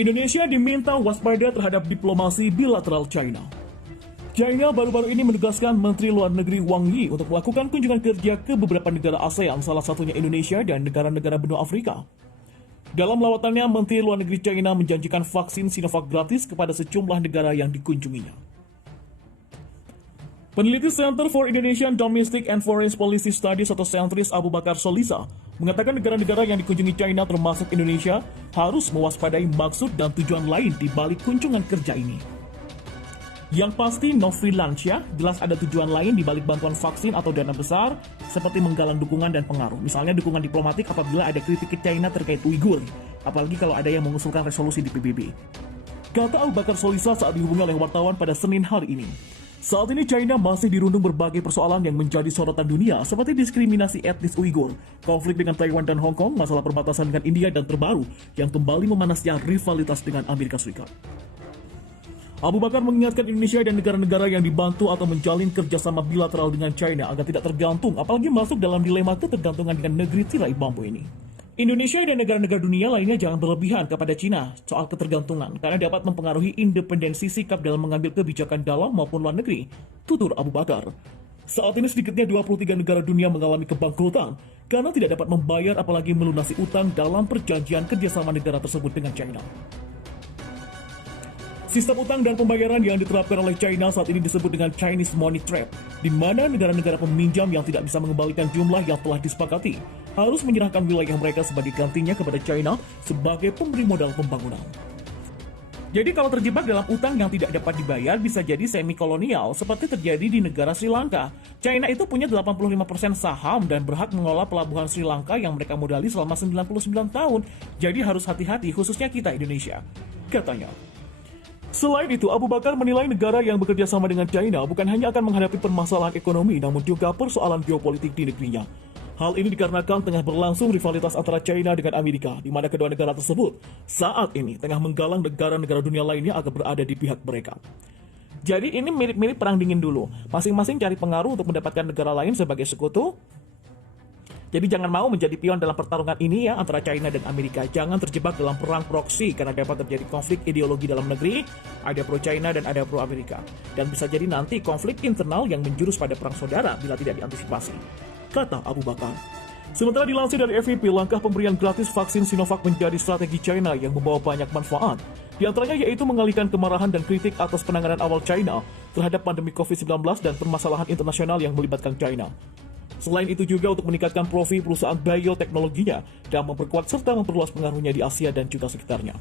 Indonesia diminta waspada terhadap diplomasi bilateral China. China baru-baru ini menugaskan Menteri Luar Negeri Wang Yi untuk melakukan kunjungan kerja ke beberapa negara ASEAN, salah satunya Indonesia dan negara-negara benua Afrika. Dalam lawatannya, Menteri Luar Negeri China menjanjikan vaksin Sinovac gratis kepada sejumlah negara yang dikunjunginya. Peneliti Center for Indonesian Domestic and Foreign Policy Studies atau Sentris Abu Bakar Solisa mengatakan negara-negara yang dikunjungi China termasuk Indonesia harus mewaspadai maksud dan tujuan lain di balik kunjungan kerja ini. Yang pasti no freelance ya, jelas ada tujuan lain di balik bantuan vaksin atau dana besar seperti menggalang dukungan dan pengaruh. Misalnya dukungan diplomatik apabila ada kritik ke China terkait Uighur, apalagi kalau ada yang mengusulkan resolusi di PBB. Kata Abu Bakar Solisa saat dihubungi oleh wartawan pada Senin hari ini. Saat ini China masih dirundung berbagai persoalan yang menjadi sorotan dunia seperti diskriminasi etnis Uighur, konflik dengan Taiwan dan Hong Kong, masalah perbatasan dengan India dan terbaru yang kembali memanasnya rivalitas dengan Amerika Serikat. Abu Bakar mengingatkan Indonesia dan negara-negara yang dibantu atau menjalin kerjasama bilateral dengan China agar tidak tergantung, apalagi masuk dalam dilema ketergantungan dengan negeri tirai bambu ini. Indonesia dan negara-negara dunia lainnya jangan berlebihan kepada China soal ketergantungan karena dapat mempengaruhi independensi sikap dalam mengambil kebijakan dalam maupun luar negeri, tutur Abu Bakar. Saat ini sedikitnya 23 negara dunia mengalami kebangkrutan karena tidak dapat membayar apalagi melunasi utang dalam perjanjian kerjasama negara tersebut dengan China. Sistem utang dan pembayaran yang diterapkan oleh China saat ini disebut dengan Chinese Money Trap, di mana negara-negara peminjam yang tidak bisa mengembalikan jumlah yang telah disepakati harus menyerahkan wilayah mereka sebagai gantinya kepada China sebagai pemberi modal pembangunan. Jadi kalau terjebak dalam utang yang tidak dapat dibayar bisa jadi semi-kolonial seperti terjadi di negara Sri Lanka. China itu punya 85% saham dan berhak mengelola pelabuhan Sri Lanka yang mereka modali selama 99 tahun. Jadi harus hati-hati khususnya kita Indonesia, katanya. Selain itu, Abu Bakar menilai negara yang bekerja sama dengan China bukan hanya akan menghadapi permasalahan ekonomi, namun juga persoalan geopolitik di negerinya. Hal ini dikarenakan tengah berlangsung rivalitas antara China dengan Amerika, di mana kedua negara tersebut saat ini tengah menggalang negara-negara dunia lainnya agar berada di pihak mereka. Jadi ini mirip-mirip perang dingin dulu, masing-masing cari pengaruh untuk mendapatkan negara lain sebagai sekutu. Jadi jangan mau menjadi pion dalam pertarungan ini ya antara China dan Amerika. Jangan terjebak dalam perang proksi karena dapat terjadi konflik ideologi dalam negeri. Ada pro China dan ada pro Amerika. Dan bisa jadi nanti konflik internal yang menjurus pada perang saudara bila tidak diantisipasi, kata Abu Bakar. Sementara dilansir dari FVP, langkah pemberian gratis vaksin Sinovac menjadi strategi China yang membawa banyak manfaat. Di antaranya yaitu mengalihkan kemarahan dan kritik atas penanganan awal China terhadap pandemi COVID-19 dan permasalahan internasional yang melibatkan China. Selain itu juga untuk meningkatkan profil perusahaan bioteknologinya dan memperkuat serta memperluas pengaruhnya di Asia dan juga sekitarnya.